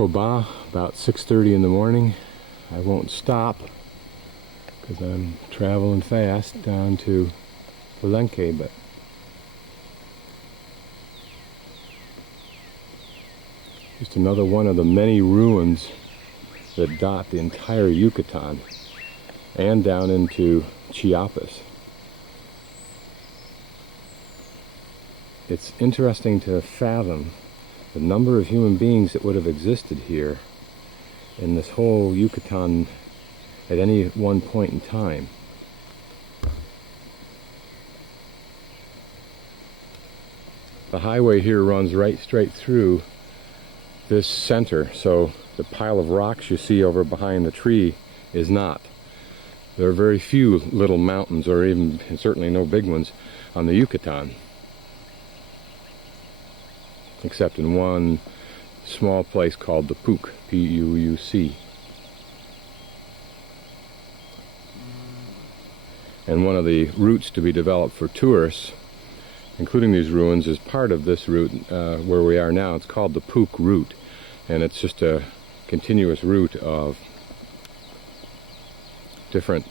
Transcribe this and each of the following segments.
Cobá about 6:30 in the morning. I won't stop because I'm traveling fast down to Palenque, but just another one of the many ruins that dot the entire Yucatan and down into Chiapas. It's interesting to fathom the number of human beings that would have existed here in this whole Yucatan at any one point in time. The highway here runs right straight through this center, so the pile of rocks you see over behind the tree is not. There are very few little mountains, or even certainly no big ones, on the Yucatan, except in one small place called the Puc, P-U-U-C. And one of the routes to be developed for tourists, including these ruins, is part of this route where we are now. It's called the Puc route, and it's just a continuous route of different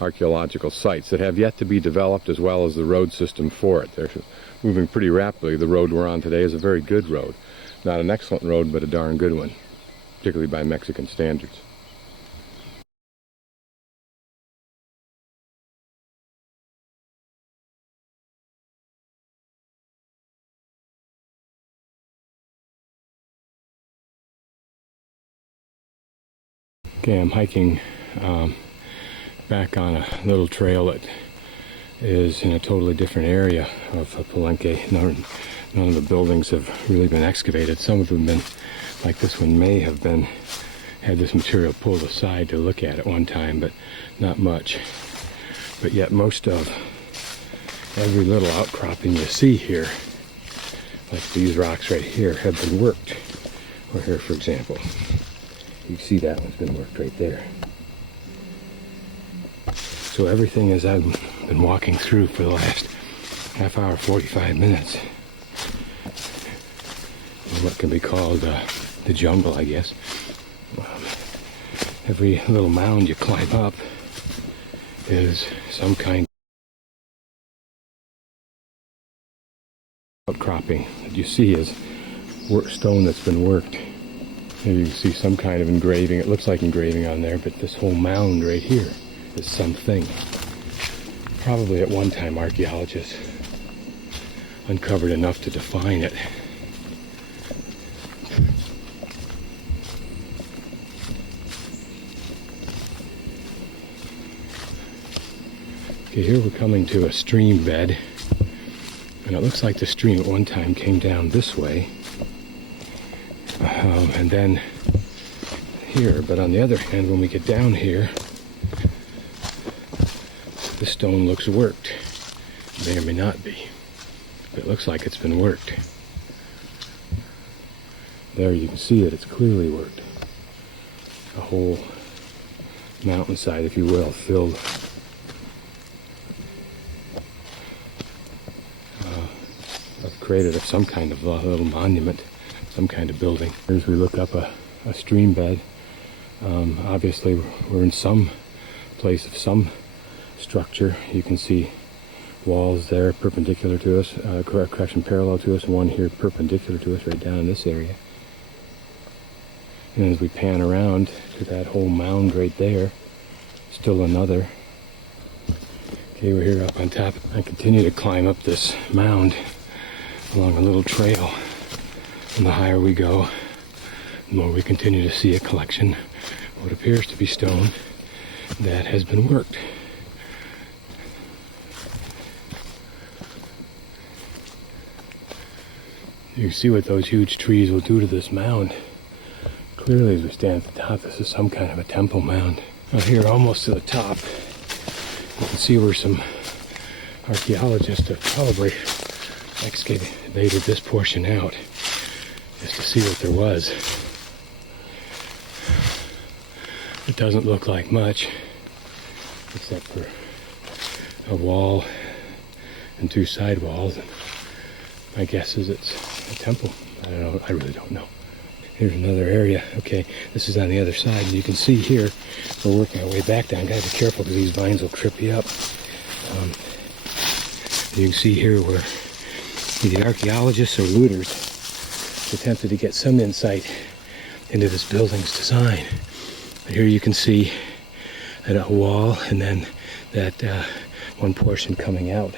archaeological sites that have yet to be developed, as well as the road system for it. They're moving pretty rapidly. The road we're on today is a very good road. Not an excellent road, but a darn good one, particularly by Mexican standards. Okay, I'm hiking back on a little trail that is in a totally different area of Palenque. None of the buildings have really been excavated. Some of them have been, like this one, may have been, had this material pulled aside to look at one time, but not much. But yet most of every little outcropping you see here, like these rocks right here, have been worked. Or here, for example, you see that one's been worked right there. So everything, as I've been walking through for the last half hour, 45 minutes, what can be called the jungle, I guess. Every little mound you climb up is some kind of outcropping that you see is stone that's been worked. Maybe you can see some kind of engraving. It looks like engraving on there, but this whole mound right here is something. Probably at one time archaeologists uncovered enough to define it. Okay, here we're coming to a stream bed, and it looks like the stream at one time came down this way, and then here. But on the other hand, when we get down here, the stone looks worked. It may or may not be, but it looks like it's been worked. There you can see it, it's clearly worked. A whole mountainside, if you will, filled created of some kind of little monument, some kind of building. As we look up a stream bed, obviously we're in some place of some structure. You can see walls there perpendicular to us, correction, parallel to us, and one here perpendicular to us right down in this area. And as we pan around to that whole mound right there, still another. Okay, we're here up on top. I continue to climb up this mound along a little trail, and the higher we go, the more we continue to see a collection of what appears to be stone that has been worked. You see what those huge trees will do to this mound. Clearly, as we stand at the top, this is some kind of a temple mound. Now here, almost to the top, you can see where some archaeologists have probably excavated this portion out just to see what there was. It doesn't look like much, except for a wall and two side walls. And my guess is it's a temple. I don't know. I really don't know. Here's another area. Okay, this is on the other side. And you can see here, we're working our way back down. Gotta be careful because these vines will trip you up. You can see here where the archaeologists or looters attempted to get some insight into this building's design. But here you can see that wall and then that one portion coming out.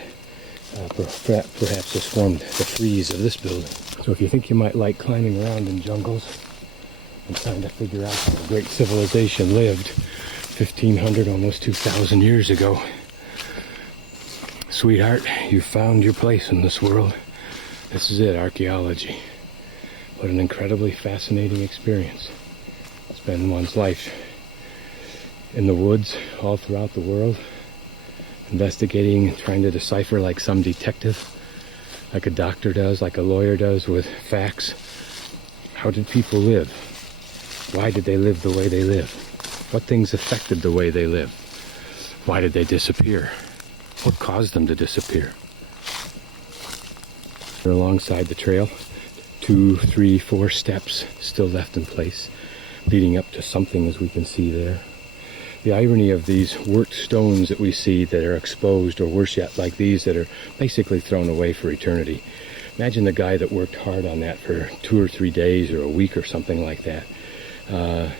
Perhaps this formed the frieze of this building. So if you think you might like climbing around in jungles and trying to figure out how a great civilization lived 1,500, almost 2,000 years ago, sweetheart, you found your place in this world. This is it, archaeology. What an incredibly fascinating experience. Spend one's life in the woods all throughout the world, investigating, trying to decipher like some detective, like a doctor does, like a lawyer does with facts. How did people live? Why did they live the way they live? What things affected the way they live? Why did they disappear? What caused them to disappear? We're alongside the trail, 2, 3, 4 steps still left in place, leading up to something as we can see there. The irony of these worked stones that we see that are exposed, or worse yet, like these that are basically thrown away for eternity. Imagine the guy that worked hard on that for 2 or 3 days or a week or something like that.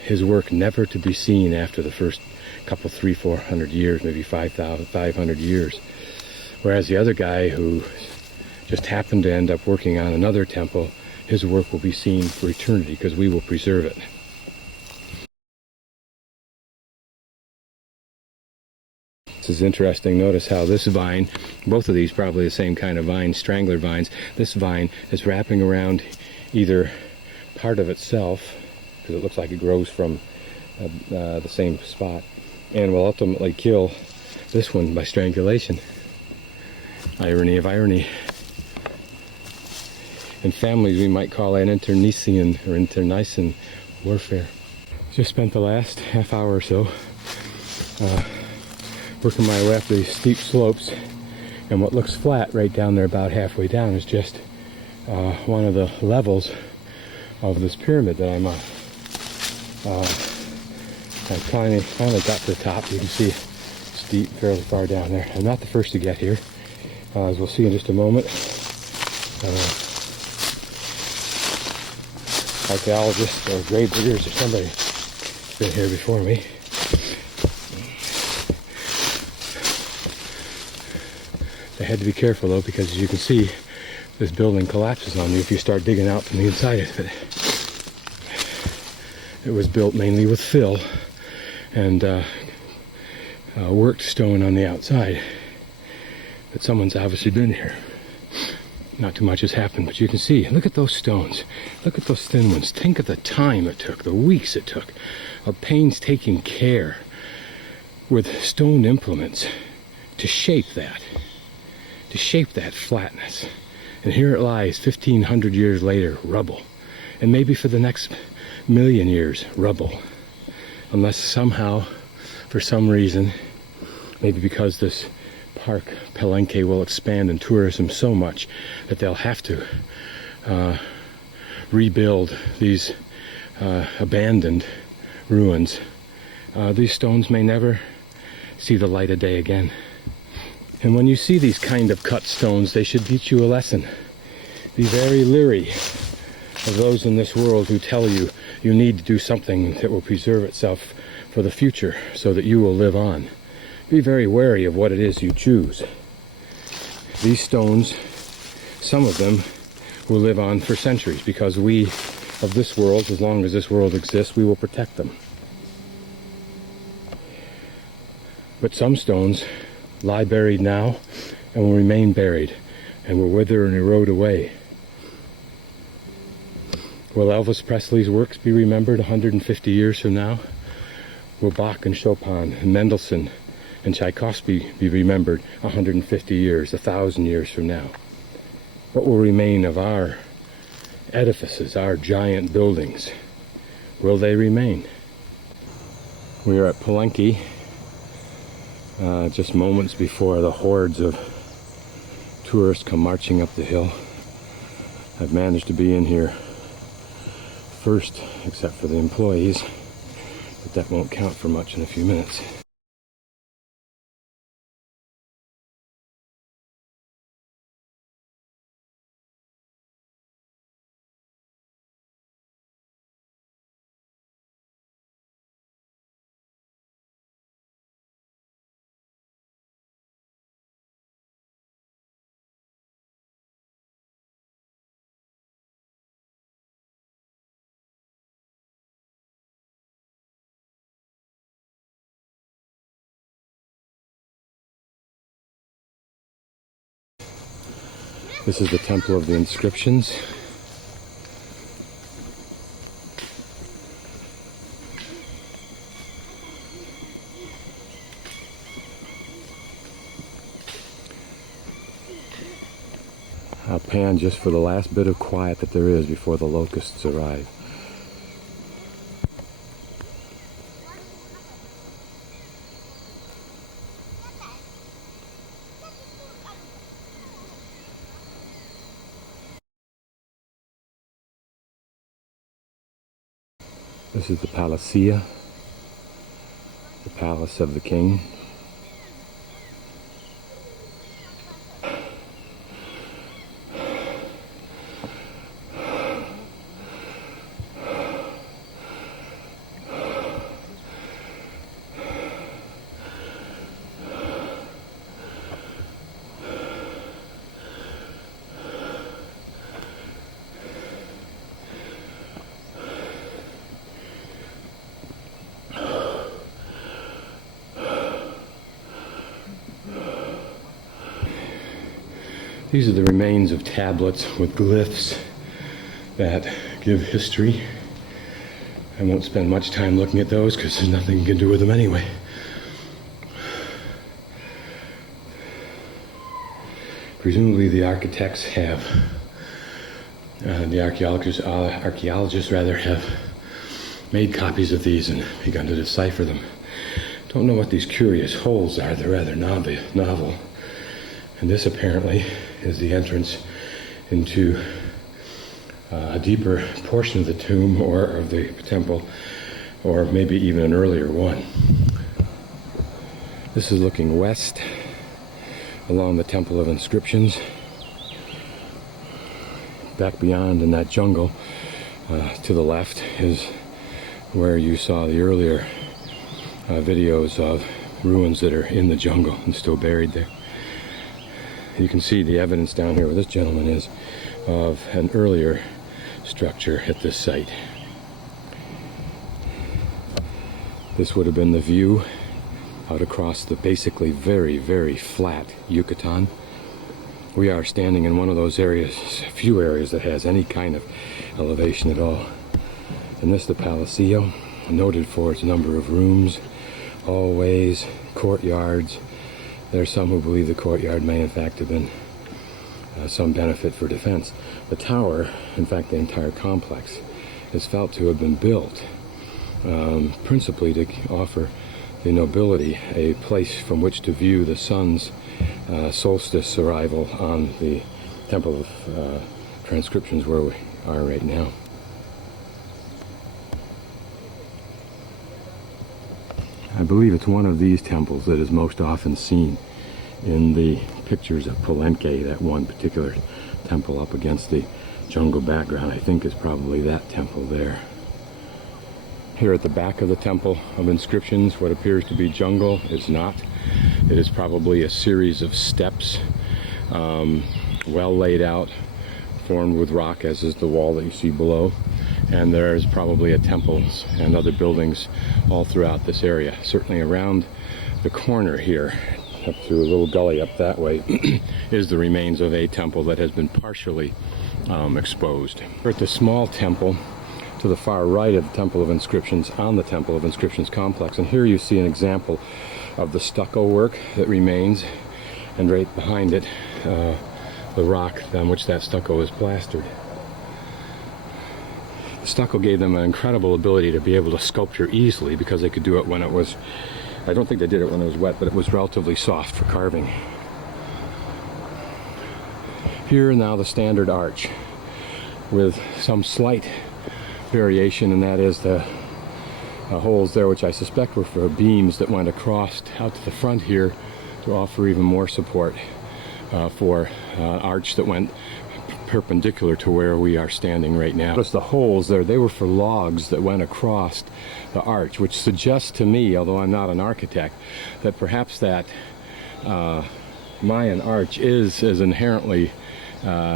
His work never to be seen after the first couple, 300, 400 years, maybe 500 years. Whereas the other guy who just happened to end up working on another temple, his work will be seen for eternity because we will preserve it. This is interesting. Notice how this vine, both of these probably the same kind of vine, strangler vines, this vine is wrapping around either part of itself, because it looks like it grows from the same spot, and will ultimately kill this one by strangulation. Irony of irony. In families we might call that internecine or internecine warfare. Just spent the last half hour or so working my way up these steep slopes, and what looks flat right down there about halfway down is just one of the levels of this pyramid that I'm on. I finally got to the top. You can see it's deep, fairly far down there. I'm not the first to get here, as we'll see in just a moment. Archaeologists or grave diggers or somebody has been here before me. I had to be careful though, because as you can see, this building collapses on you if you start digging out from the inside of it. It was built mainly with fill and worked stone on the outside. But someone's obviously been here. Not too much has happened, but you can see, look at those stones. Look at those thin ones. Think of the time it took, the weeks it took, of painstaking care with stone implements to shape that flatness. And here it lies 1,500 years later, rubble. And maybe for the next 1,000,000 years, rubble. Unless somehow, for some reason, maybe because this park, Palenque, will expand in tourism so much that they'll have to rebuild these abandoned ruins. These stones may never see the light of day again. And when you see these kind of cut stones, they should teach you a lesson. Be very leery of those in this world who tell you you need to do something that will preserve itself for the future so that you will live on. Be very wary of what it is you choose. These stones, some of them, will live on for centuries because we of this world, as long as this world exists, we will protect them. But some stones lie buried now and will remain buried and will wither and erode away. Will Elvis Presley's works be remembered 150 years from now? Will Bach and Chopin and Mendelssohn and Tchaikovsky be remembered 150 years, 1,000 years from now? What will remain of our edifices, our giant buildings? Will they remain? We are at Palenque, just moments before the hordes of tourists come marching up the hill. I've managed to be in here first, except for the employees, but that won't count for much in a few minutes. This is the Temple of the Inscriptions. I'll pan just for the last bit of quiet that there is before the locusts arrive. This is the Palacia, the palace of the king. These are the remains of tablets with glyphs that give history. I won't spend much time looking at those because there's nothing you can do with them anyway. Presumably the architects have, the archaeologists rather, have made copies of these and begun to decipher them. Don't know what these curious holes are. They're rather novel. And this apparently is the entrance into a deeper portion of the tomb or of the temple, or maybe even an earlier one. This is looking west along the Temple of Inscriptions. Back beyond in that jungle to the left is where you saw the earlier videos of ruins that are in the jungle and still buried there. You can see the evidence down here where this gentleman is of an earlier structure at this site. This would have been the view out across the basically very, very flat Yucatan. We are standing in one of those areas, few areas that has any kind of elevation at all. And this is the Palacio, noted for its number of rooms, hallways, courtyards. There are some who believe the courtyard may in fact have been some benefit for defense. The tower, in fact the entire complex, is felt to have been built principally to offer the nobility a place from which to view the sun's solstice arrival on the Temple of Transcriptions where we are right now. I believe it's one of these temples that is most often seen in the pictures of Palenque, that one particular temple up against the jungle background. I think is probably that temple there. Here at the back of the Temple of Inscriptions, what appears to be jungle is not. It is probably a series of steps, well laid out, formed with rock, as is the wall that you see below. And there's probably a temples and other buildings all throughout this area. Certainly around the corner here, up through a little gully up that way, is the remains of a temple that has been partially exposed. We're at the small temple to the far right of the Temple of Inscriptions on the Temple of Inscriptions complex. And here you see an example of the stucco work that remains, and right behind it, the rock on which that stucco is plastered. The stucco gave them an incredible ability to be able to sculpture easily because they could do it when it was, I don't think they did it when it was wet, but it was relatively soft for carving. Here now the standard arch with some slight variation, and that is the holes there, which I suspect were for beams that went across out to the front here to offer even more support for arch that went perpendicular to where we are standing right now. Notice the holes there, they were for logs that went across the arch, which suggests to me, although I'm not an architect, that perhaps that Mayan arch is as inherently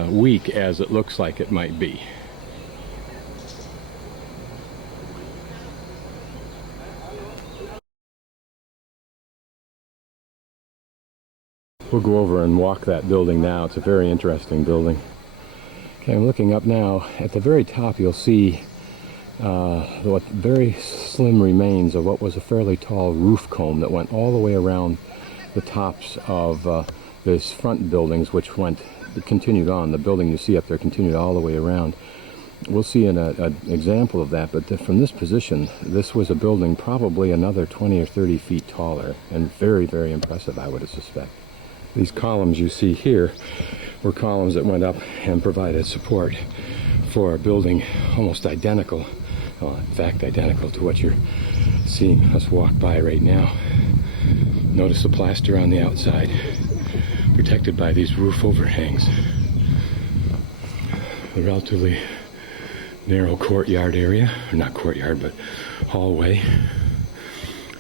weak as it looks like it might be. We'll go over and walk that building now. It's a very interesting building. Okay, I'm looking up now. At the very top you'll see what very slim remains of what was a fairly tall roof comb that went all the way around the tops of these front buildings, which continued on. The building you see up there continued all the way around. We'll see an example of that, but from this position, this was a building probably another 20 or 30 feet taller, and very, very impressive, I would suspect. These columns you see here were columns that went up and provided support for a building almost identical, well, in fact identical to what you're seeing us walk by right now. Notice the plaster on the outside, protected by these roof overhangs. The relatively narrow courtyard area, or not courtyard, but hallway,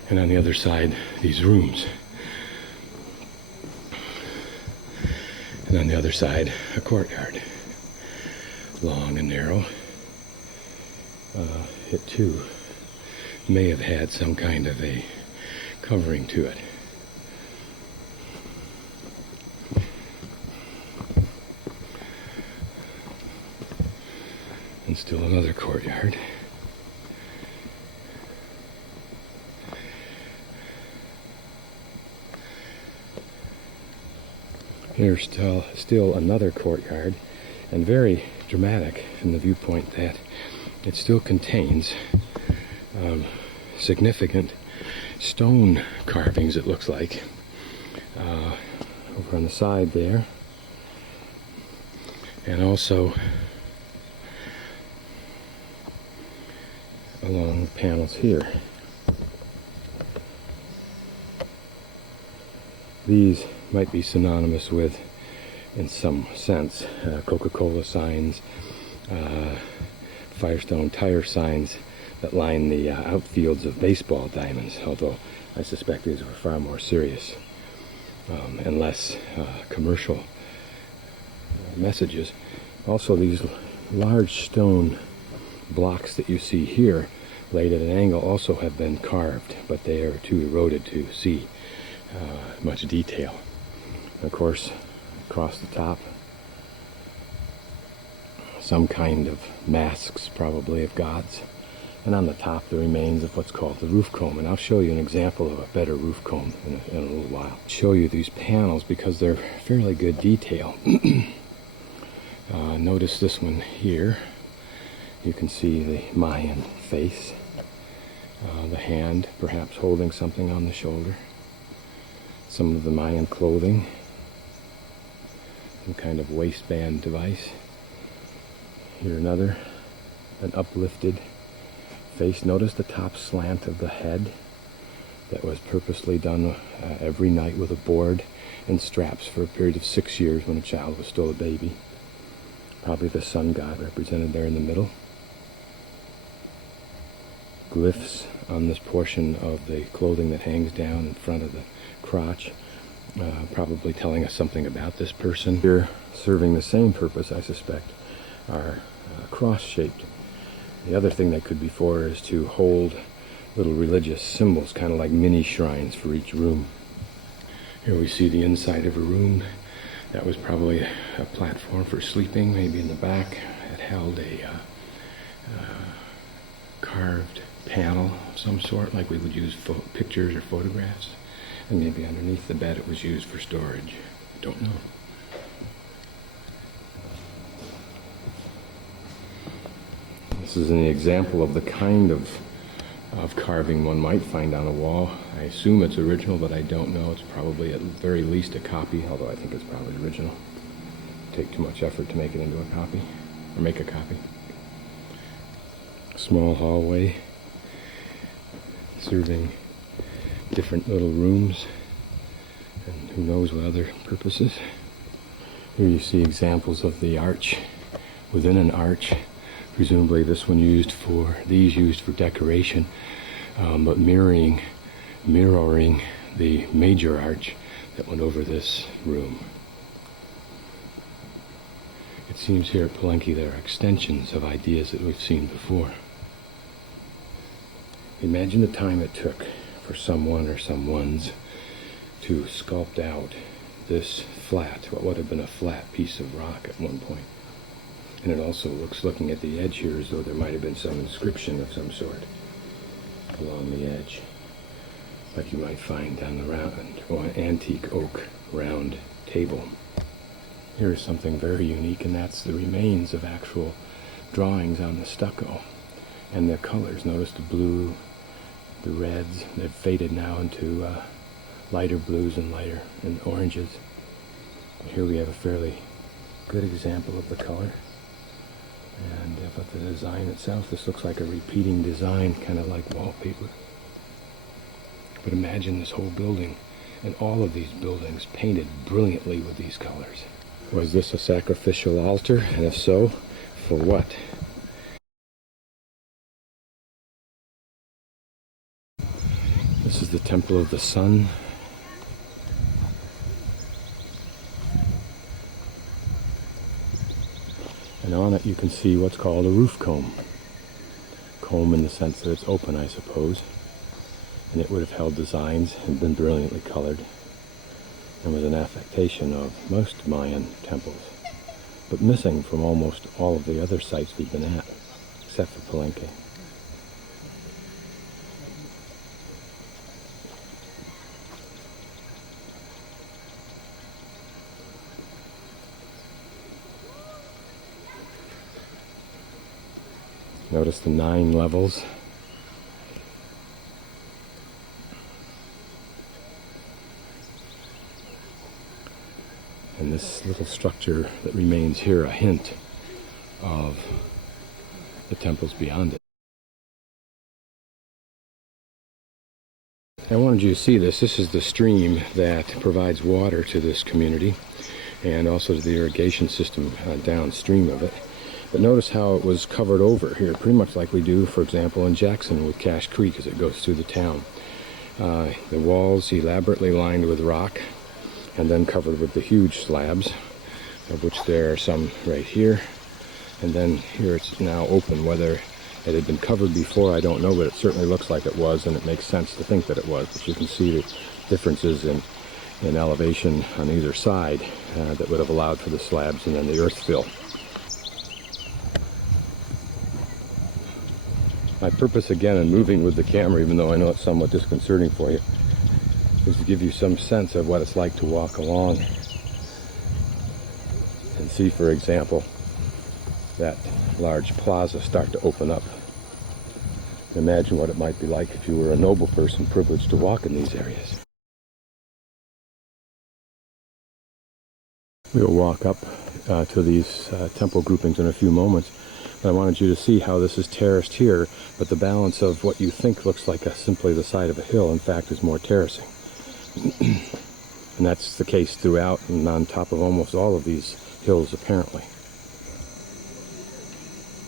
and on the other side, these rooms. And on the other side, a courtyard, long and narrow. It too may have had some kind of a covering to it. And still another courtyard. Here's still another courtyard, and very dramatic from the viewpoint that it still contains significant stone carvings, it looks like, over on the side there, and also along the panels here. These might be synonymous with, in some sense, Coca-Cola signs, Firestone tire signs that line the outfields of baseball diamonds, although I suspect these were far more serious and less commercial messages. Also, these large stone blocks that you see here, laid at an angle, also have been carved, but they are too eroded to see much detail. Of course, across the top, some kind of masks, probably of gods, and on the top the remains of what's called the roof comb. And I'll show you an example of a better roof comb in a little while. I'll show you these panels because they're fairly good detail. Notice this one here. You can see the Mayan face, the hand perhaps holding something on the shoulder, some of the Mayan clothing, some kind of waistband device. Here another, an uplifted face. Notice the top slant of the head that was purposely done every night with a board and straps for a period of 6 years when a child was still a baby. Probably the sun god represented there in the middle. Glyphs on this portion of the clothing that hangs down in front of the crotch, probably telling us something about this person. Here, serving the same purpose, I suspect, are cross-shaped. The other thing they could be for is to hold little religious symbols, kind of like mini shrines for each room. Here we see the inside of a room that was probably a platform for sleeping, maybe in the back. It held a carved panel of some sort, like we would use pictures or photographs. And maybe underneath the bed it was used for storage. Don't know. This is an example of the kind of carving one might find on a wall. I assume it's original, but I don't know. It's probably at very least a copy, although I think it's probably original. It'd take too much effort to make it into a copy, or make a copy. small hallway serving different little rooms and who knows what other purposes. Here you see examples of the arch within an arch. Presumably this one used for decoration, but mirroring the major arch that went over this room. It seems here at Palenque there are extensions of ideas that we've seen before. Imagine the time it took for someone or someones to sculpt out this flat, what would have been a flat piece of rock at one point. And it also looks, looking at the edge here, as though there might have been some inscription of some sort along the edge, like you might find on the round, or an antique oak round table. Here is something very unique, and that's the remains of actual drawings on the stucco. And their colors, notice the blue, the reds, they've faded now into lighter blues and lighter and oranges. But here we have a fairly good example of the color. And about the design itself, this looks like a repeating design, kind of like wallpaper. But imagine this whole building and all of these buildings painted brilliantly with these colors. Was this a sacrificial altar? And if so, for what? This is the Temple of the Sun. And on it you can see what's called a roof comb. Comb in the sense that it's open, I suppose. And it would have held designs and been brilliantly colored, and was an affectation of most Mayan temples, but missing from almost all of the other sites we've been at, except for Palenque. Notice the 9 levels. And this little structure that remains here, a hint of the temples beyond it. I wanted you to see this. This is the stream that provides water to this community and also to the irrigation system downstream of it. But notice how it was covered over here, pretty much like we do, for example, in Jackson with Cache Creek as it goes through the town. The walls elaborately lined with rock and then covered with the huge slabs, of which there are some right here. And then here it's now open. Whether it had been covered before, I don't know, but it certainly looks like it was, and it makes sense to think that it was. But you can see the differences in elevation on either side that would have allowed for the slabs and then the earth fill. My purpose, again, in moving with the camera, even though I know it's somewhat disconcerting for you, is to give you some sense of what it's like to walk along and see, for example, that large plaza start to open up. Imagine what it might be like if you were a noble person privileged to walk in these areas. We'll walk up to these temple groupings in a few moments. I wanted you to see how this is terraced here, but the balance of what you think looks like simply the side of a hill, in fact, is more terracing. And that's the case throughout and on top of almost all of these hills, apparently.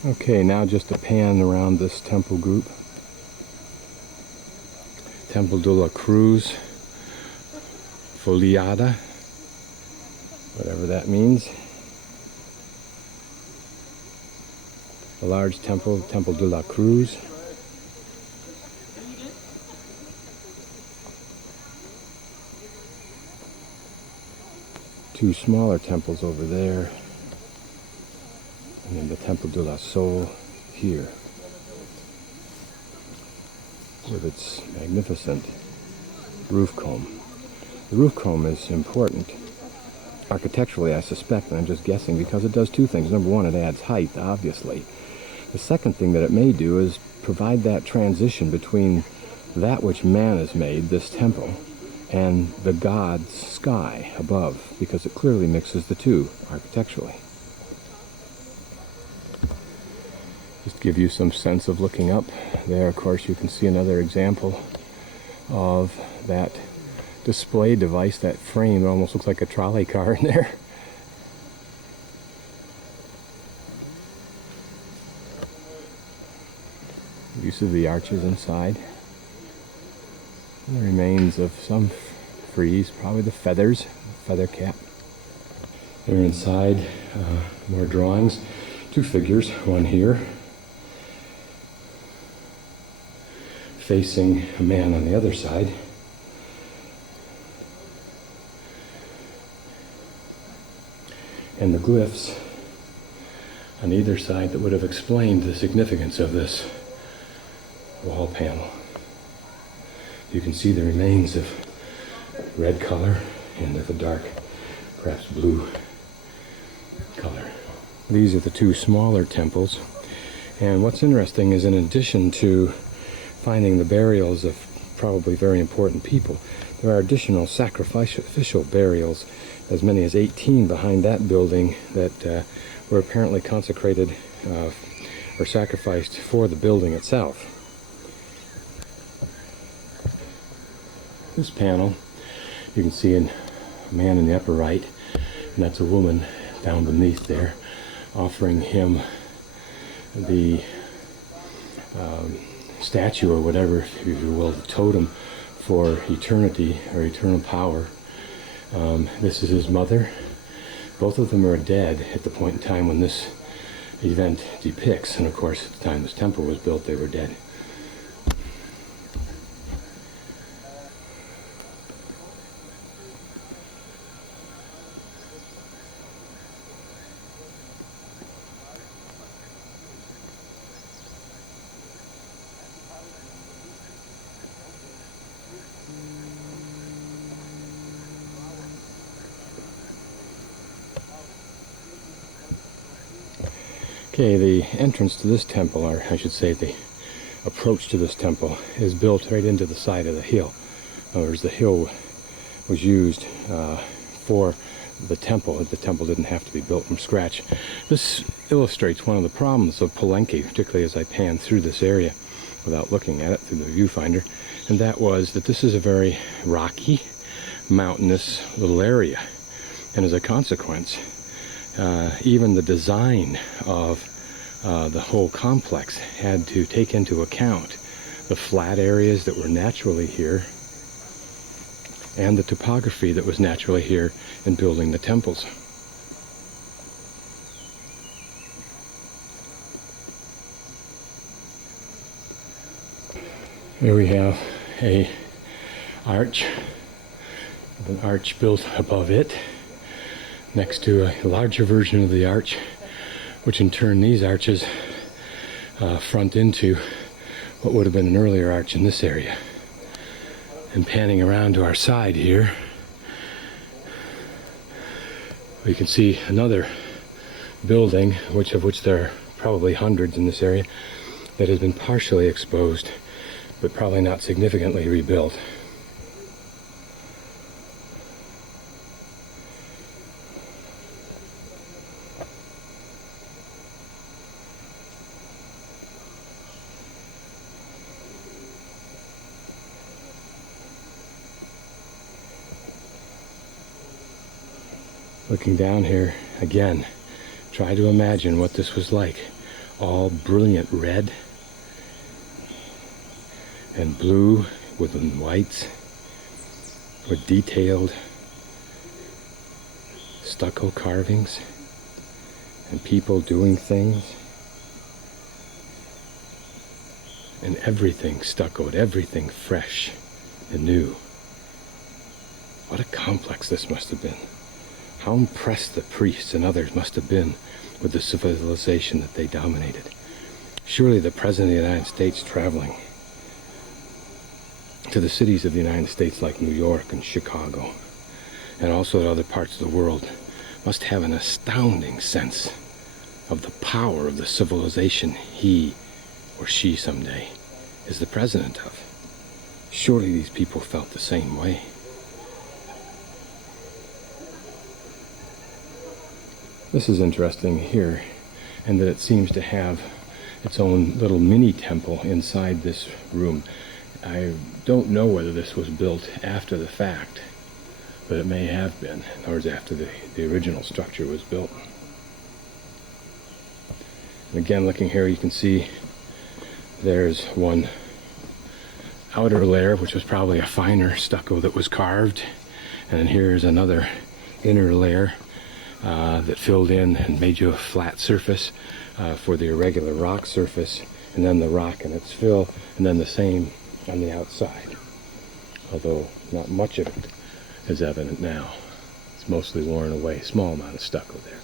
Okay, now just a pan around this temple group. Temple de la Cruz, Foliada, whatever that means. A large temple, Temple de la Cruz. Two smaller temples over there. And then the Temple de la Sol here, with its magnificent roof comb. The roof comb is important architecturally, I suspect, and I'm just guessing, because it does two things. Number one, it adds height, obviously. The second thing that it may do is provide that transition between that which man has made, this temple, and the God's sky above, because it clearly mixes the two architecturally. Just give you some sense of looking up. There, of course, you can see another example of that display device, that frame. It almost looks like a trolley car in there. Use of the arches inside. And the remains of some frieze, probably the feathers, feather cap. There inside, more drawings. Two figures, one here, facing a man on the other side. And the glyphs on either side that would have explained the significance of this wall panel. You can see the remains of red color and of a dark, perhaps blue color. These are the two smaller temples, and what's interesting is, in addition to finding the burials of probably very important people, there are additional sacrificial burials, as many as 18 behind that building, that were apparently consecrated or sacrificed for the building itself. This panel, you can see a man in the upper right, and that's a woman down beneath there, offering him the statue or whatever, if you will, the totem for eternity or eternal power. This is his mother. Both of them are dead at the point in time when this event depicts, and of course at the time this temple was built they were dead. Okay, the entrance to this temple, or I should say the approach to this temple, is built right into the side of the hill. In other words, the hill was used for the temple. The temple didn't have to be built from scratch. This illustrates one of the problems of Palenque, particularly as I pan through this area without looking at it through the viewfinder, and that was that this is a very rocky, mountainous little area. And as a consequence, even the design of the whole complex had to take into account the flat areas that were naturally here and the topography that was naturally here in building the temples. Here we have an arch built above it, next to a larger version of the arch, which in turn these arches front into what would have been an earlier arch in this area. And panning around to our side here, we can see another building, of which there are probably hundreds in this area, that has been partially exposed, but probably not significantly rebuilt. Looking down here again, try to imagine what this was like. All brilliant red and blue with whites, with detailed stucco carvings and people doing things, and everything stuccoed, everything fresh and new. What a complex this must have been. How impressed the priests and others must have been with the civilization that they dominated. Surely the President of the United States traveling to the cities of the United States like New York and Chicago, and also to other parts of the world, must have an astounding sense of the power of the civilization he or she someday is the president of. Surely these people felt the same way. This is interesting here, in that it seems to have its own little mini temple inside this room. I don't know whether this was built after the fact, but it may have been, in other words, after the original structure was built. And again, looking here, you can see there's one outer layer, which was probably a finer stucco that was carved, and then here's another inner layer that filled in and made you a flat surface for the irregular rock surface, and then the rock and its fill, and then the same on the outside, although not much of it is evident now. It's mostly worn away, small amount of stucco there.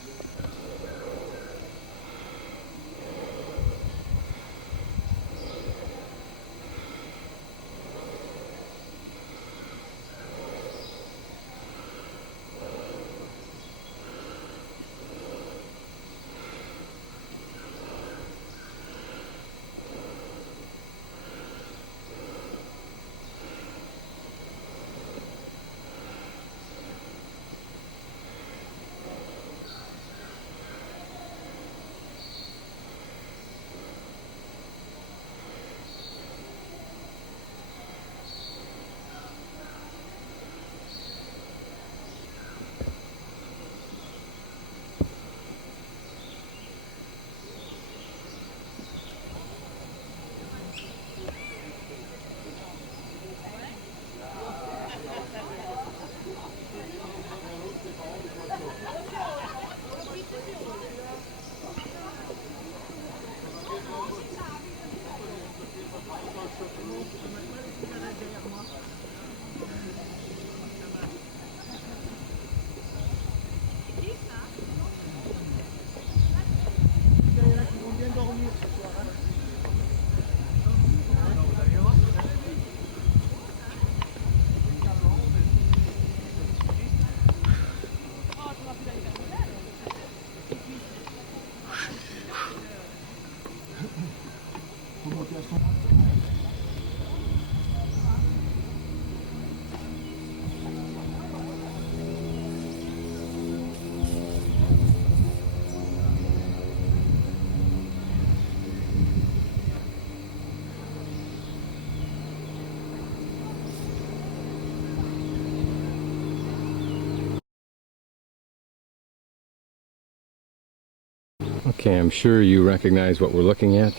Okay, I'm sure you recognize what we're looking at.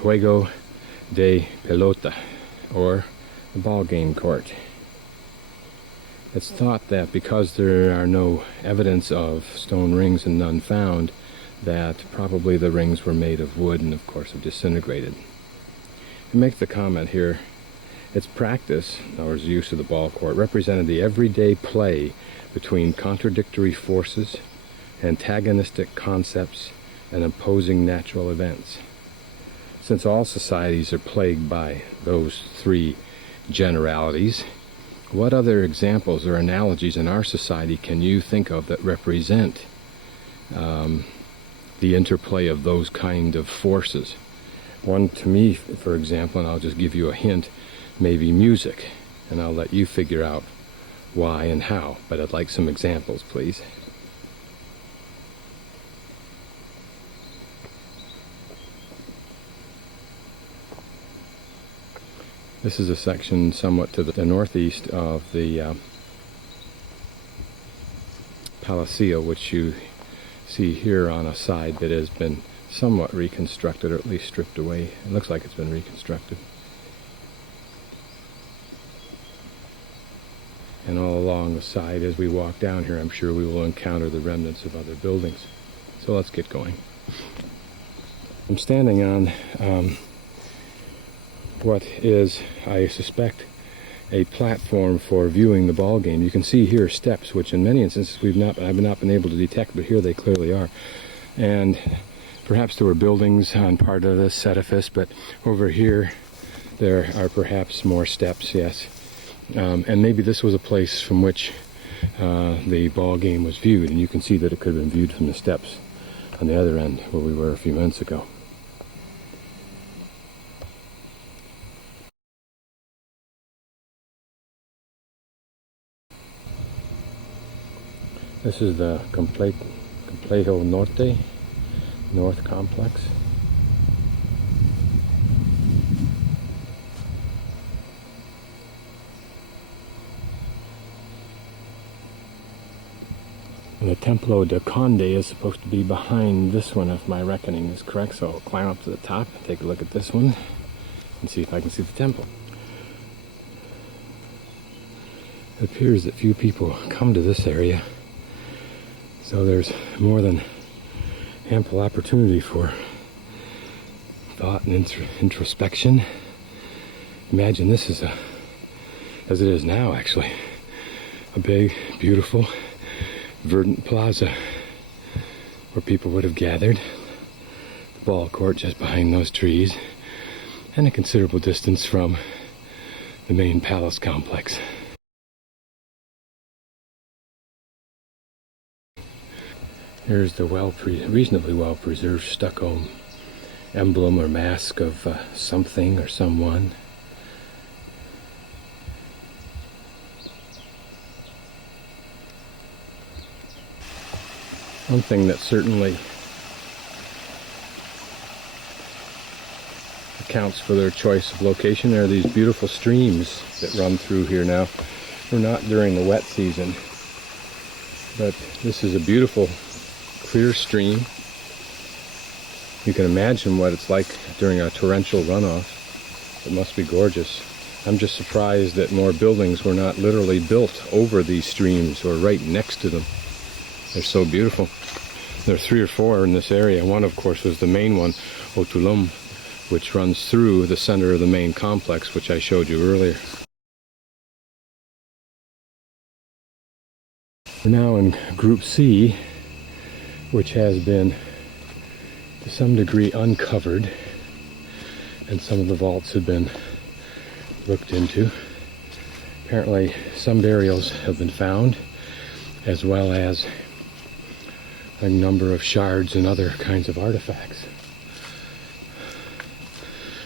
Juego de Pelota, or the ball game court. It's thought that because there are no evidence of stone rings and none found, that probably the rings were made of wood and of course have disintegrated. To make the comment here, its practice, or its use of the ball court, represented the everyday play between contradictory forces, antagonistic concepts, and opposing natural events. Since all societies are plagued by those three generalities, what other examples or analogies in our society can you think of that represent the interplay of those kind of forces? One to me, for example, and I'll just give you a hint, maybe music, and I'll let you figure out why and how, but I'd like some examples, please. This is a section somewhat to the northeast of the Palacio, which you see here on a side that has been somewhat reconstructed, or at least stripped away. It looks like it's been reconstructed. And all along the side, as we walk down here, I'm sure we will encounter the remnants of other buildings. So let's get going. I'm standing on what is, I suspect, a platform for viewing the ball game. You can see here steps, which in many instances I've not been able to detect, but here they clearly are. And perhaps there were buildings on part of this edifice, but over here there are perhaps more steps, yes. And maybe this was a place from which the ball game was viewed, and you can see that it could have been viewed from the steps on the other end where we were a few minutes ago. This is the Complejo Norte, North Complex. And the Templo de Conde is supposed to be behind this one, if my reckoning is correct. So I'll climb up to the top and take a look at this one and see if I can see the temple. It appears that few people come to this area, so there's more than ample opportunity for thought and introspection. Imagine this is as it is now actually, a big, beautiful, verdant plaza where people would have gathered. The ball court just behind those trees, and a considerable distance from the main palace complex. Here's the reasonably well preserved stucco emblem or mask of something or someone. One thing that certainly accounts for their choice of location are these beautiful streams that run through here now. We're not during the wet season, but this is a beautiful, clear stream. You can imagine what it's like during a torrential runoff. It must be gorgeous. I'm just surprised that more buildings were not literally built over these streams or right next to them. They're so beautiful. There are 3 or 4 in this area. One, of course, was the main one, Otulum, which runs through the center of the main complex, which I showed you earlier. We're now in Group C, which has been to some degree uncovered, and some of the vaults have been looked into. Apparently some burials have been found, as well as a number of shards and other kinds of artifacts.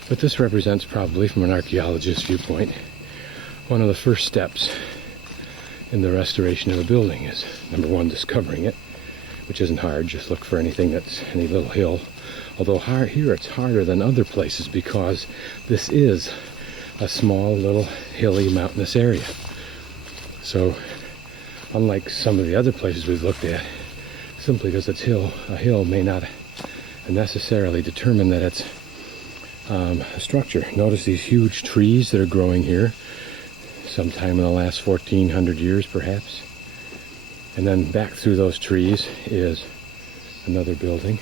But this represents, probably from an archaeologist's viewpoint, one of the first steps in the restoration of a building is, number one, discovering it, which isn't hard. Just look for anything that's any little hill. Although here it's harder than other places because this is a small little hilly mountainous area. So unlike some of the other places we've looked at, simply because it's a hill may not necessarily determine that it's a structure. Notice these huge trees that are growing here, sometime in the last 1400 years perhaps. And then back through those trees is another building.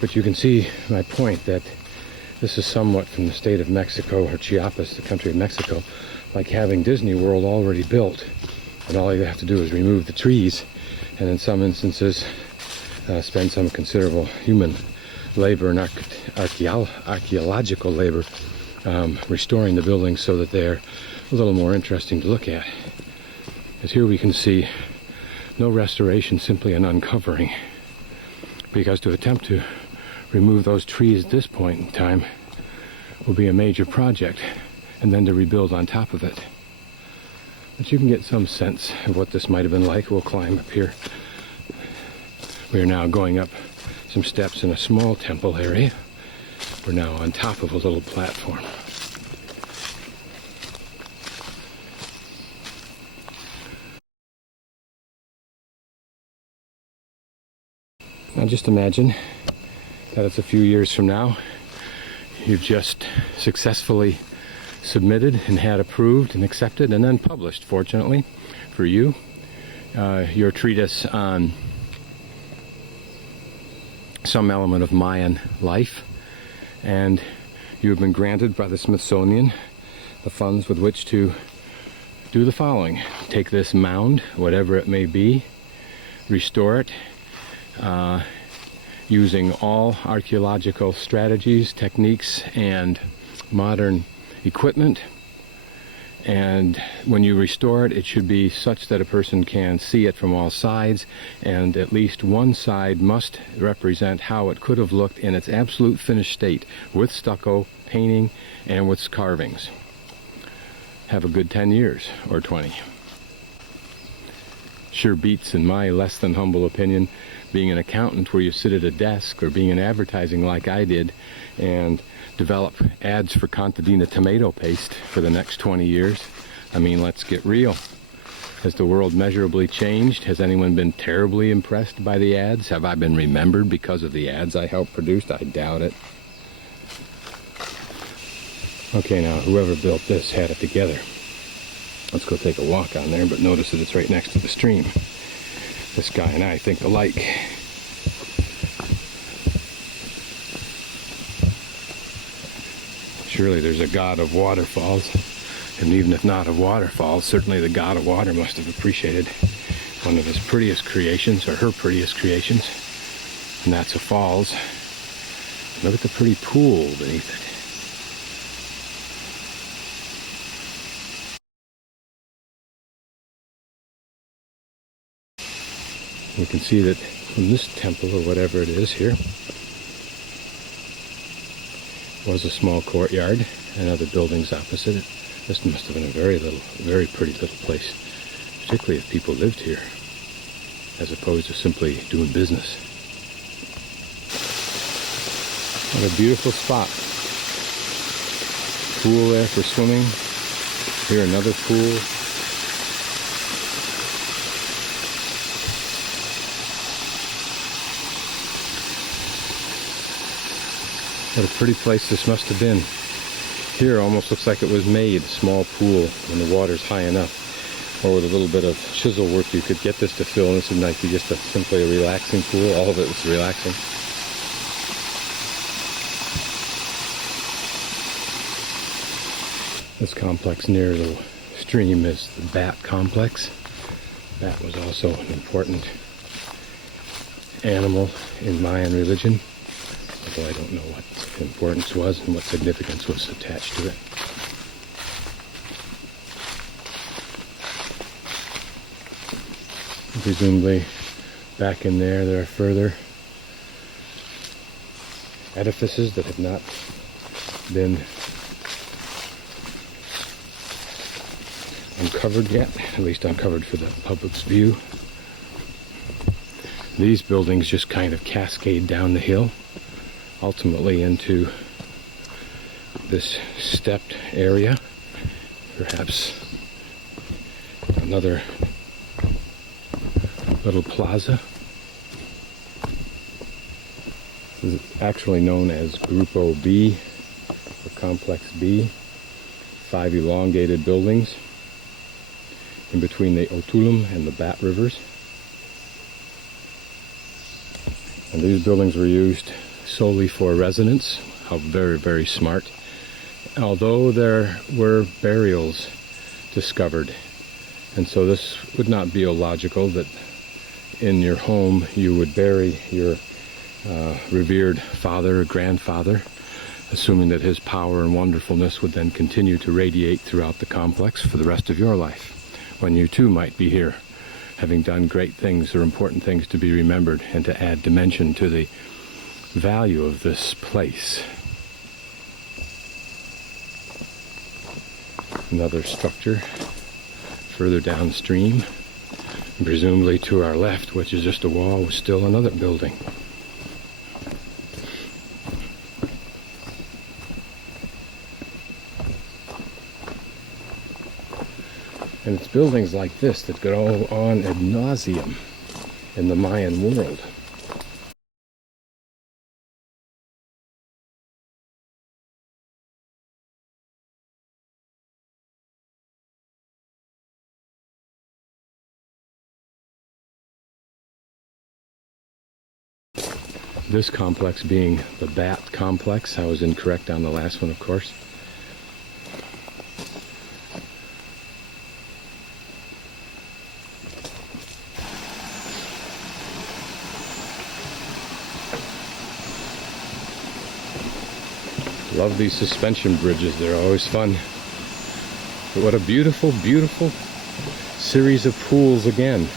But you can see my point that this is somewhat from the state of Mexico, or Chiapas, the country of Mexico, like having Disney World already built, and all you have to do is remove the trees, and in some instances spend some considerable human labor and archaeological labor restoring the buildings so that they're a little more interesting to look at. As here we can see no restoration, simply an uncovering, because to attempt to remove those trees at this point in time will be a major project, and then to rebuild on top of it. But you can get some sense of what this might have been like. We'll climb up here. We are now going up some steps in a small temple area. We're now on top of a little platform. Now just imagine that it's a few years from now. You've just successfully submitted and had approved and accepted and then published, fortunately for you, your treatise on some element of Mayan life, and you have been granted by the Smithsonian the funds with which to do the following: take this mound, whatever it may be, restore it using all archaeological strategies, techniques, and modern equipment. And when you restore it, it should be such that a person can see it from all sides, and at least one side must represent how it could have looked in its absolute finished state, with stucco, painting, and with carvings. Have a good 10 years or 20. Sure beats, in my less than humble opinion, being an accountant where you sit at a desk, or being in advertising like I did and develop ads for Contadina tomato paste for the next 20 years. I mean, let's get real. Has the world measurably changed? Has anyone been terribly impressed by the ads? Have I been remembered because of the ads I helped produce? I doubt it. Okay, now, whoever built this had it together. Let's go take a walk on there, but notice that it's right next to the stream. This guy and I think alike. Surely there's a god of waterfalls, and even if not of waterfalls, certainly the god of water must have appreciated one of his prettiest creations, or her prettiest creations, and that's a falls. Look at the pretty pool beneath it. You can see that from this temple, or whatever it is here, was a small courtyard and other buildings opposite it. This must have been a very pretty little place, particularly if people lived here, as opposed to simply doing business. What a beautiful spot. Pool there for swimming. Here another pool. What a pretty place this must have been. Here almost looks like it was made, a small pool when the water's high enough. Or with a little bit of chisel work you could get this to fill, and this would not be just simply a relaxing pool. All of it was relaxing. This complex near the stream is the bat complex. Bat was also an important animal in Mayan religion, although I don't know what importance was and what significance was attached to it. Presumably back in there, there are further edifices that have not been uncovered yet, at least uncovered for the public's view. These buildings just kind of cascade down the hill, ultimately into this stepped area, perhaps another little plaza. This is actually known as Grupo B, or Complex B. 5 elongated buildings in between the Otulum and the Bat rivers. And these buildings were used solely for residence. How very smart. Although there were burials discovered, and so this would not be illogical that in your home you would bury your revered father or grandfather, assuming that his power and wonderfulness would then continue to radiate throughout the complex for the rest of your life, when you too might be here, having done great things or important things to be remembered and to add dimension to the value of this place. Another structure further downstream, and presumably to our left, which is just a wall, was still another building. And it's buildings like this that go on ad nauseum in the Mayan world. This complex being the Bat complex. I was incorrect on the last one, of course. Love these suspension bridges, they're always fun. But what a beautiful series of pools again.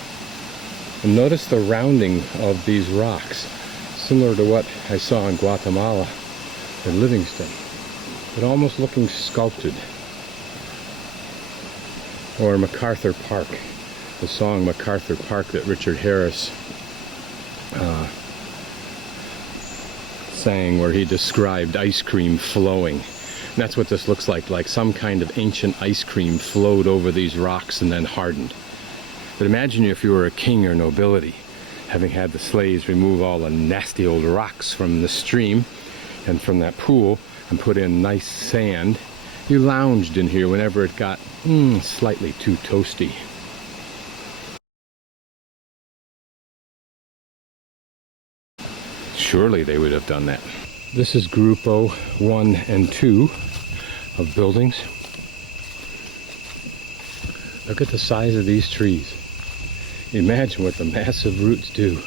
And notice the rounding of these rocks, similar to what I saw in Guatemala and Livingston, but almost looking sculpted. Or MacArthur Park, the song MacArthur Park that Richard Harris sang, where he described ice cream flowing And that's what this looks like some kind of ancient ice cream flowed over these rocks and then hardened. But imagine if you were a king or nobility, having had the slaves remove all the nasty old rocks from the stream and from that pool and put in nice sand. You lounged in here whenever it got slightly too toasty. Surely they would have done that. This is Grupo 1 and 2 of buildings. Look at the size of these trees. Imagine what the massive roots do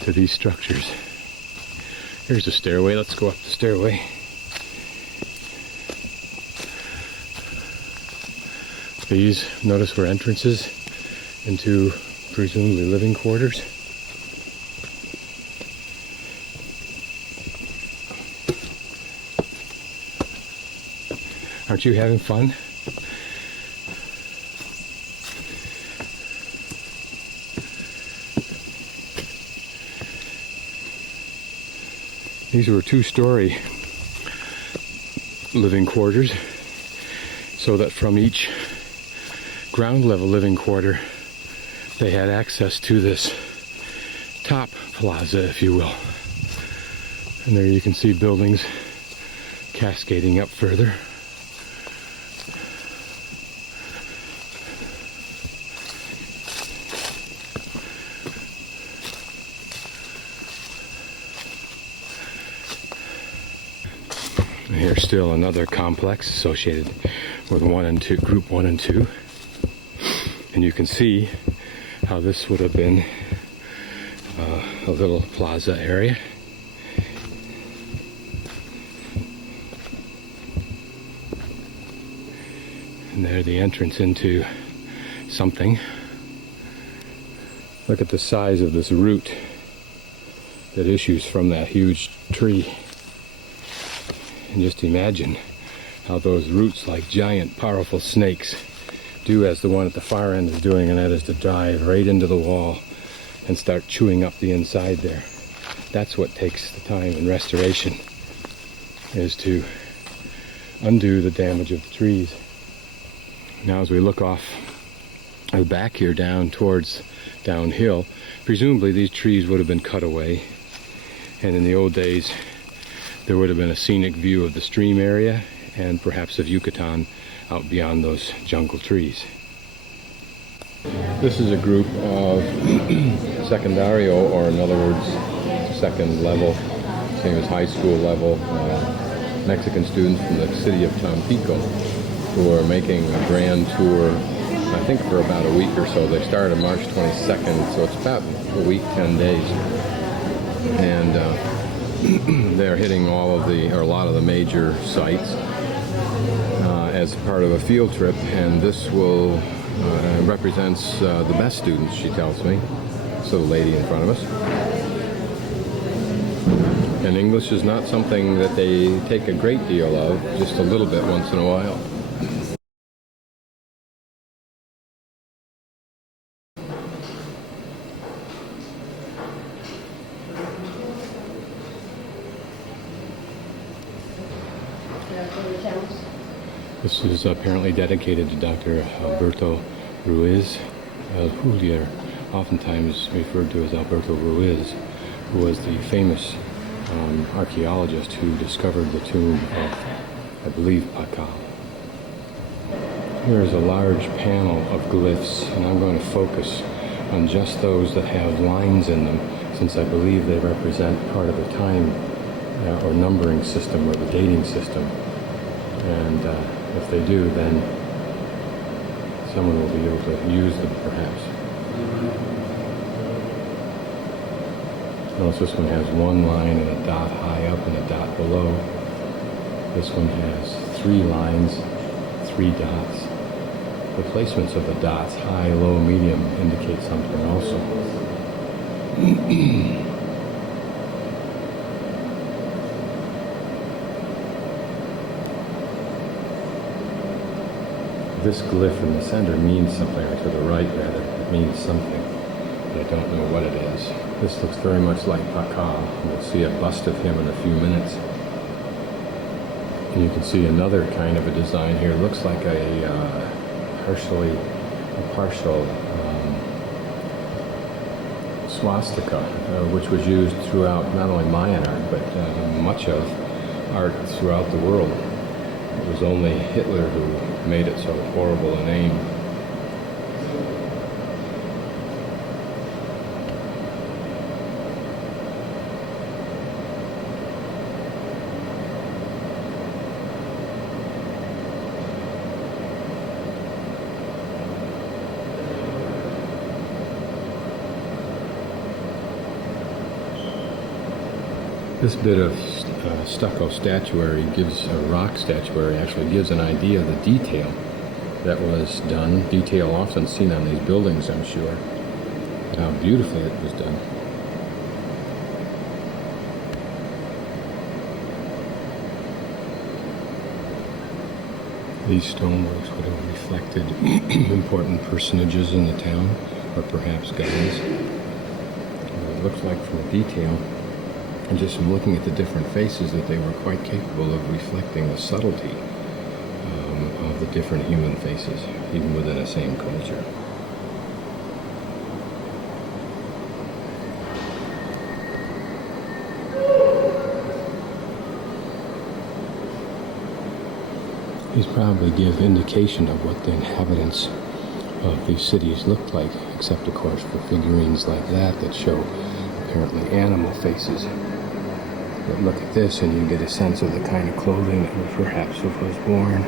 to these structures. Here's the stairway. Let's go up the stairway. These, notice, were entrances into presumably living quarters. Aren't you having fun? These were two-story living quarters, so that from each ground level living quarter they had access to this top plaza, if you will. And there you can see buildings cascading up further. Here's still another complex associated with 1 and 2, group 1 and 2. And you can see how this would have been a little plaza area. And there, the entrance into something. Look at the size of this root that issues from that huge tree. And just imagine how those roots, like giant, powerful snakes, do as the one at the far end is doing, and that is to dive right into the wall and start chewing up the inside there. That's what takes the time in restoration, is to undo the damage of the trees. Now as we look off the back here down towards downhill, presumably these trees would have been cut away, and in the old days there would have been a scenic view of the stream area and perhaps of Yucatan out beyond those jungle trees. This is a group of secundario, or in other words, second level, same as high school level, Mexican students from the city of Tampico who are making a grand tour, I think for about a week or so. They started March 22nd, so it's about a week, 10 days. And they're hitting all of the, or a lot of the major sites as part of a field trip, and this will represents the best students, she tells me. So the lady in front of us. And English is not something that they take a great deal of, just a little bit once in a while. This is apparently dedicated to Dr. Alberto Ruiz El Julier, oftentimes referred to as Alberto Ruiz, who was the famous archaeologist who discovered the tomb of, I believe, Pacal. Here is a large panel of glyphs, and I'm going to focus on just those that have lines in them, since I believe they represent part of the time or numbering system or the dating system. And if they do, then someone will be able to use them, perhaps. Notice this one has one line and a dot high up and a dot below. This one has 3 lines, 3 dots. The placements of the dots, high, low, medium, indicate something also. This glyph in the center means something, or to the right rather, it means something, but I don't know what it is. This looks very much like Pacal. We'll see a bust of him in a few minutes. And you can see another kind of a design here. It looks like a partial swastika, which was used throughout not only Mayan art, but much of art throughout the world. It was only Hitler who made it so horrible a name. This bit of stucco statuary rock statuary actually gives an idea of the detail that was done. Detail often seen on these buildings, I'm sure, and how beautifully it was done. These stoneworks would have reflected important personages in the town, or perhaps gods. It looks like from the detail, and just from looking at the different faces, that they were quite capable of reflecting the subtlety of the different human faces, even within the same culture. These probably give indication of what the inhabitants of these cities looked like, except of course for figurines like that show apparently animal faces. But look at this and you get a sense of the kind of clothing that perhaps was worn.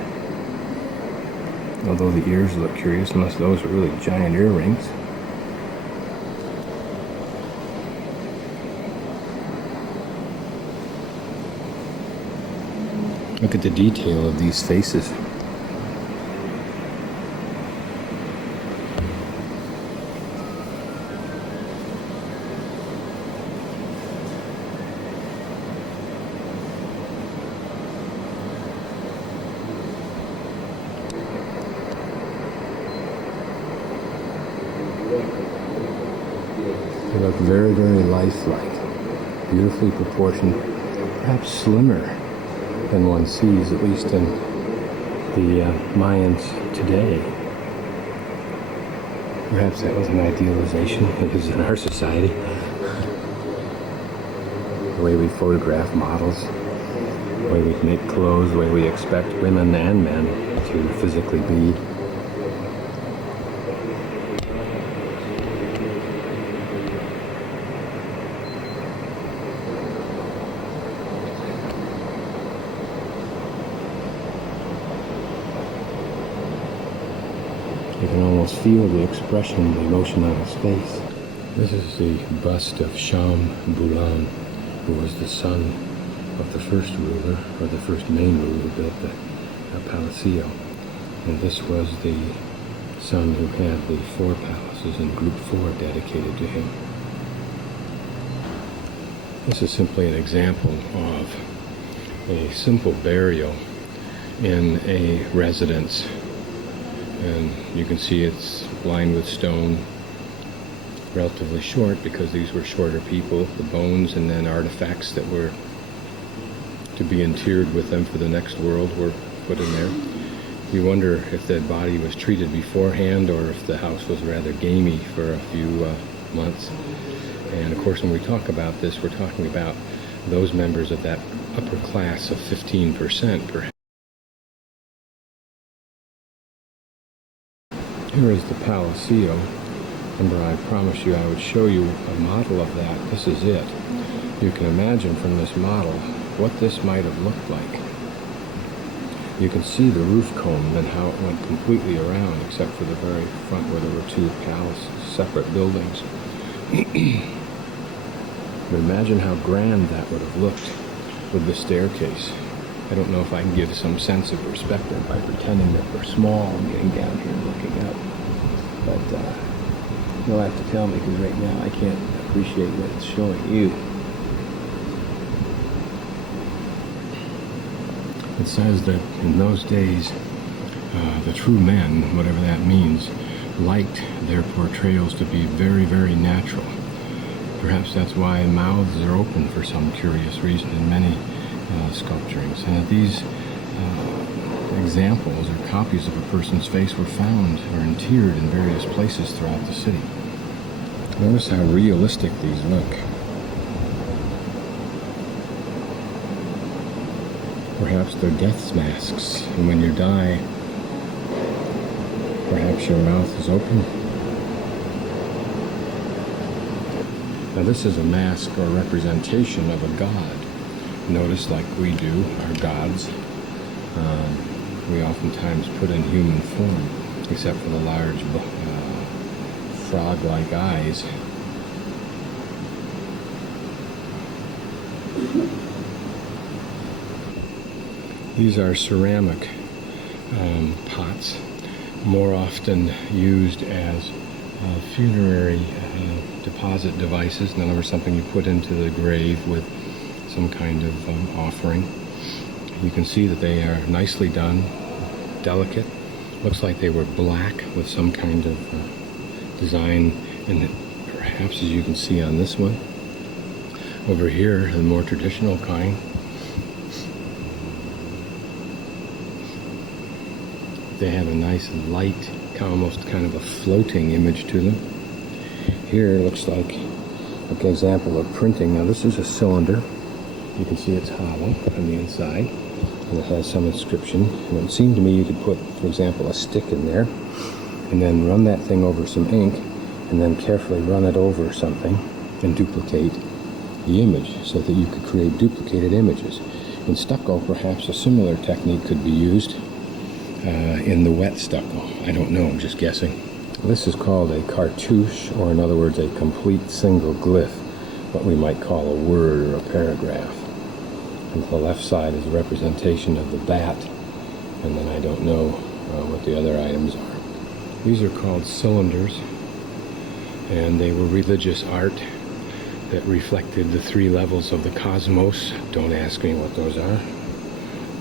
Although the ears look curious, unless those are really giant earrings. Look at the detail of these faces. They look very, very lifelike, beautifully proportioned, perhaps slimmer than one sees, at least in the Mayans today. Perhaps that was an idealization. It is in our society. The way we photograph models, the way we make clothes, the way we expect women and men to physically be. You can almost feel the expression, the emotion on his face. This is the bust of Sham Bulan, who was the son of the first ruler, or the first main ruler who built the Palacio. And this was the son who had the 4 palaces in Group 4 dedicated to him. This is simply an example of a simple burial in a residence. And you can see it's lined with stone, relatively short because these were shorter people. The bones and then artifacts that were to be interred with them for the next world were put in there. You wonder if that body was treated beforehand or if the house was rather gamey for a few months. And of course, when we talk about this, we're talking about those members of that upper class of 15%, perhaps. Here is the Palacio. Remember, I promised you I would show you a model of that. This is it. You can imagine from this model what this might have looked like. You can see the roof cone and how it went completely around, except for the very front where there were 2 palaces, separate buildings. But imagine how grand that would have looked with the staircase. I don't know if I can give some sense of perspective by pretending that we're small and getting down here and looking up. But you'll have to tell me, because right now I can't appreciate what it's showing you. It says that in those days, the true men, whatever that means, liked their portrayals to be very, very natural. Perhaps that's why mouths are open for some curious reason in many sculpturings. And that these examples or copies of a person's face were found or interred in various places throughout the city. Notice how realistic these look. Perhaps they're death masks, and when you die, perhaps your mouth is open. Now this is a mask or representation of a god. Notice, like we do, our gods, we oftentimes put in human form, except for the large frog-like eyes. These are ceramic pots, more often used as funerary deposit devices. In other words, something you put into the grave with some kind of offering. You can see that they are nicely done, delicate. Looks like they were black with some kind of design, and perhaps, as you can see on this one. Over here, the more traditional kind. They have a nice light, almost kind of a floating image to them. Here looks like an example of printing. Now this is a cylinder. You can see it's hollow on the inside, and it has some inscription. And it seemed to me you could put, for example, a stick in there, and then run that thing over some ink, and then carefully run it over something and duplicate the image so that you could create duplicated images. In stucco, perhaps a similar technique could be used in the wet stucco. I don't know, I'm just guessing. This is called a cartouche, or in other words, a complete single glyph, what we might call a word or a paragraph. And the left side is a representation of the bat, and then I don't know what the other items are. These are called cylinders, and they were religious art that reflected the three levels of the cosmos. Don't ask me what those are,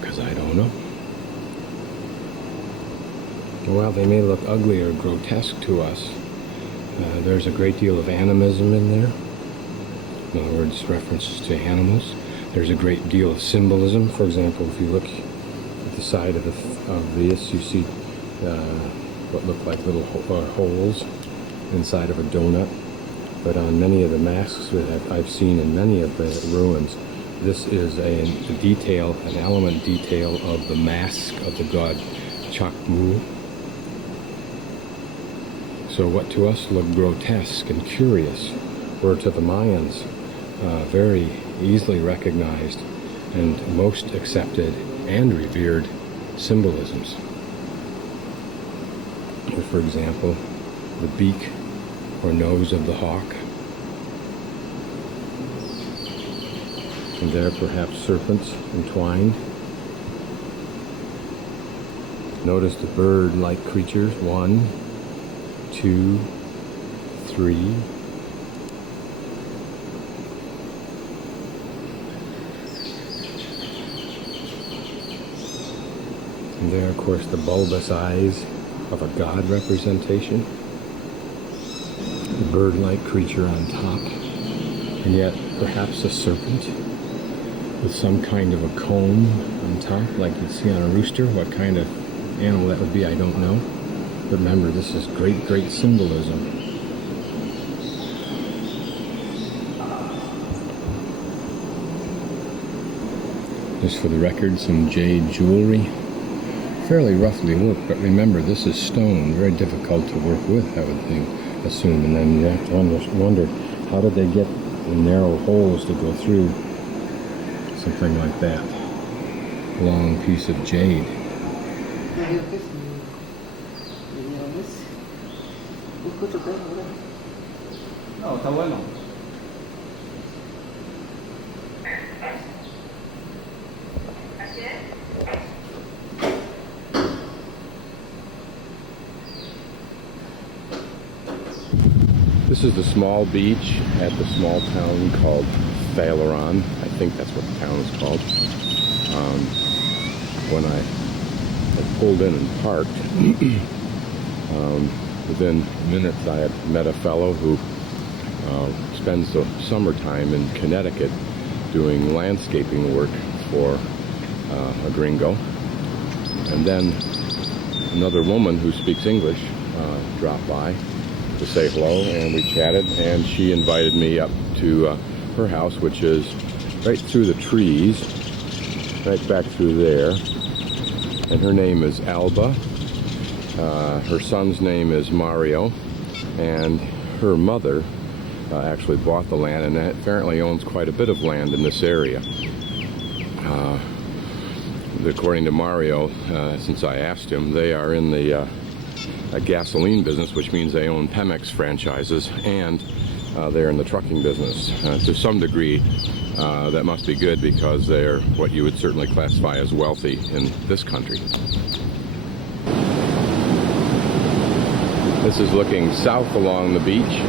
because I don't know. While they may look ugly or grotesque to us, there's a great deal of animism in there. In other words, references to animals. There's a great deal of symbolism. For example, if you look at the side of this, you see what look like little holes inside of a donut. But on many of the masks that I've seen in many of the ruins, this is a detail, an element detail of the mask of the god Chakmu. So what to us looked grotesque and curious were to the Mayans very easily recognized and most accepted and revered symbolisms. For example, the beak or nose of the hawk. And there perhaps serpents entwined. Notice the bird-like creatures. 1, 2, 3. And there, of course, the bulbous eyes of a god representation. The bird-like creature on top. And yet, perhaps a serpent with some kind of a comb on top, like you'd see on a rooster. What kind of animal that would be, I don't know. But remember, this is great, great symbolism. Just for the record, some jade jewelry. Fairly roughly worked, but remember, this is stone. Very difficult to work with, I would assume. And then you have to wonder, how did they get the narrow holes to go through something like that? Long piece of jade. No, está bueno. This is the small beach at the small town called Falaron. I think that's what the town is called. When I had pulled in and parked, within minutes I had met a fellow who spends the summertime in Connecticut doing landscaping work for a gringo. And then another woman who speaks English dropped by to say hello, and we chatted, and she invited me up to her house, which is right through the trees, right back through there. And her name is Alba. Her son's name is Mario, and her mother actually bought the land and apparently owns quite a bit of land in this area. According to Mario, since I asked him, they are in the gasoline business, which means they own Pemex franchises, and they're in the trucking business. To some degree, that must be good because they're what you would certainly classify as wealthy in this country. This is looking south along the beach.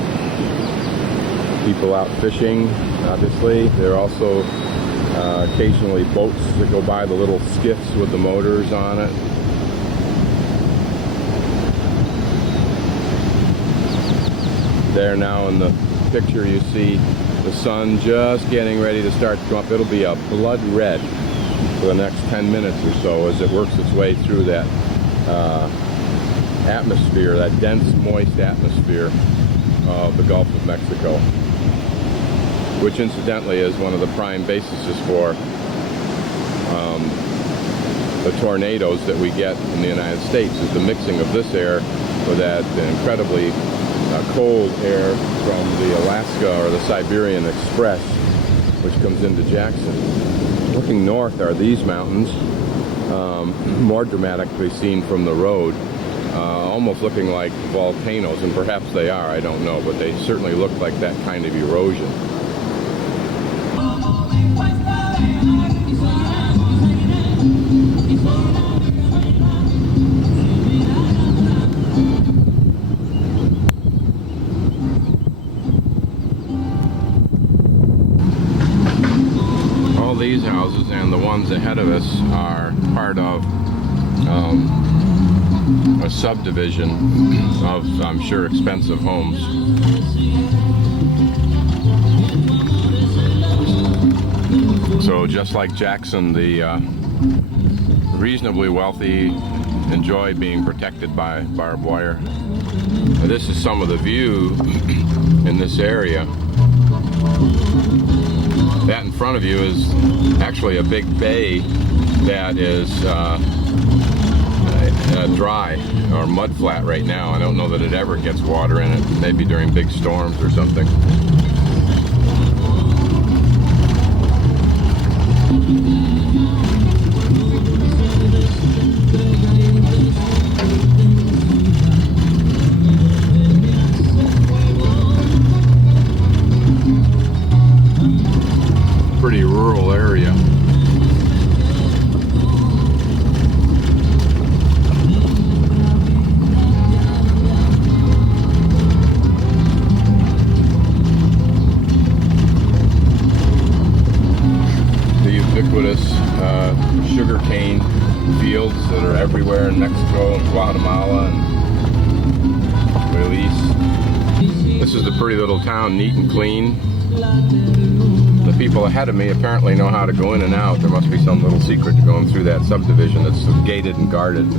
People out fishing, obviously. There are also occasionally boats that go by, the little skiffs with the motors on it. There now in the picture you see the sun just getting ready to start to come up. It'll be a blood red for the next 10 minutes or so as it works its way through that atmosphere, that dense, moist atmosphere of the Gulf of Mexico, which incidentally is one of the prime bases for the tornadoes that we get in the United States, is the mixing of this air with that incredibly cold air from the Alaska or the Siberian Express, which comes into Jackson. Looking north are these mountains, more dramatically seen from the road, almost looking like volcanoes, and perhaps they are, I don't know, but they certainly look like that kind of erosion. All these houses and the ones ahead of us are part of a subdivision of, I'm sure, expensive homes. So just like Jackson, the reasonably wealthy enjoy being protected by barbed wire. Now, this is some of the view in this area. That in front of you is actually a big bay that is dry or mud flat right now. I don't know that it ever gets water in it, maybe during big storms or something. Pretty rural area. Sugarcane fields that are everywhere in Mexico and Guatemala and Belize. This is the pretty little town, neat and clean. The people ahead of me apparently know how to go in and out. There must be some little secret to going through that subdivision that's gated and guarded.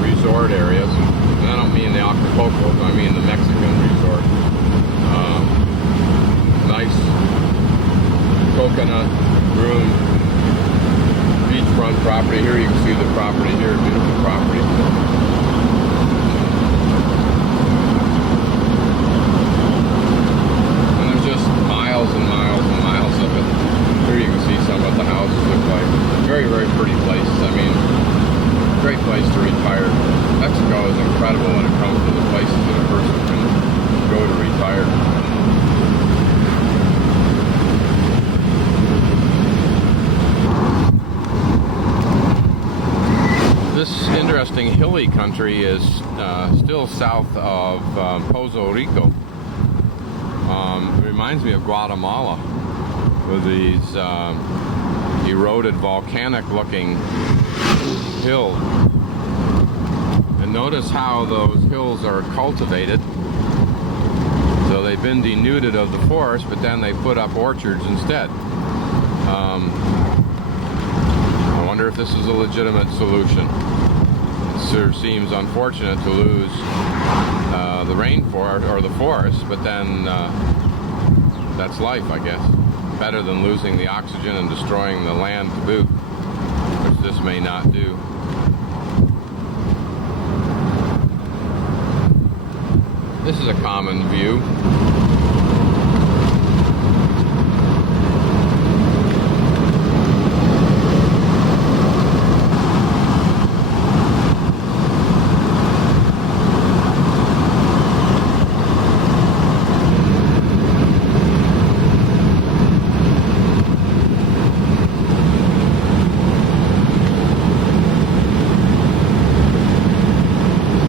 Resort areas, and I don't mean the Acapulco, I mean the Mexican resort. Nice coconut groomed beachfront beachfront property here. You can see the property here, beautiful property. And there's just miles and miles and miles of it. Here you can see some of what the houses look like. Very, very pretty place. I mean, great place to retire. Mexico is incredible when it comes to the places that a person can go to retire. This interesting hilly country is still south of Puerto Rico. It reminds me of Guatemala with these eroded volcanic looking hills. And notice how those hills are cultivated. So they've been denuded of the forest, but then they put up orchards instead. I wonder if this is a legitimate solution. It sure seems unfortunate to lose the rainforest or the forest, but then that's life, I guess. Better than losing the oxygen and destroying the land to boot, which this may not do. This is a common view.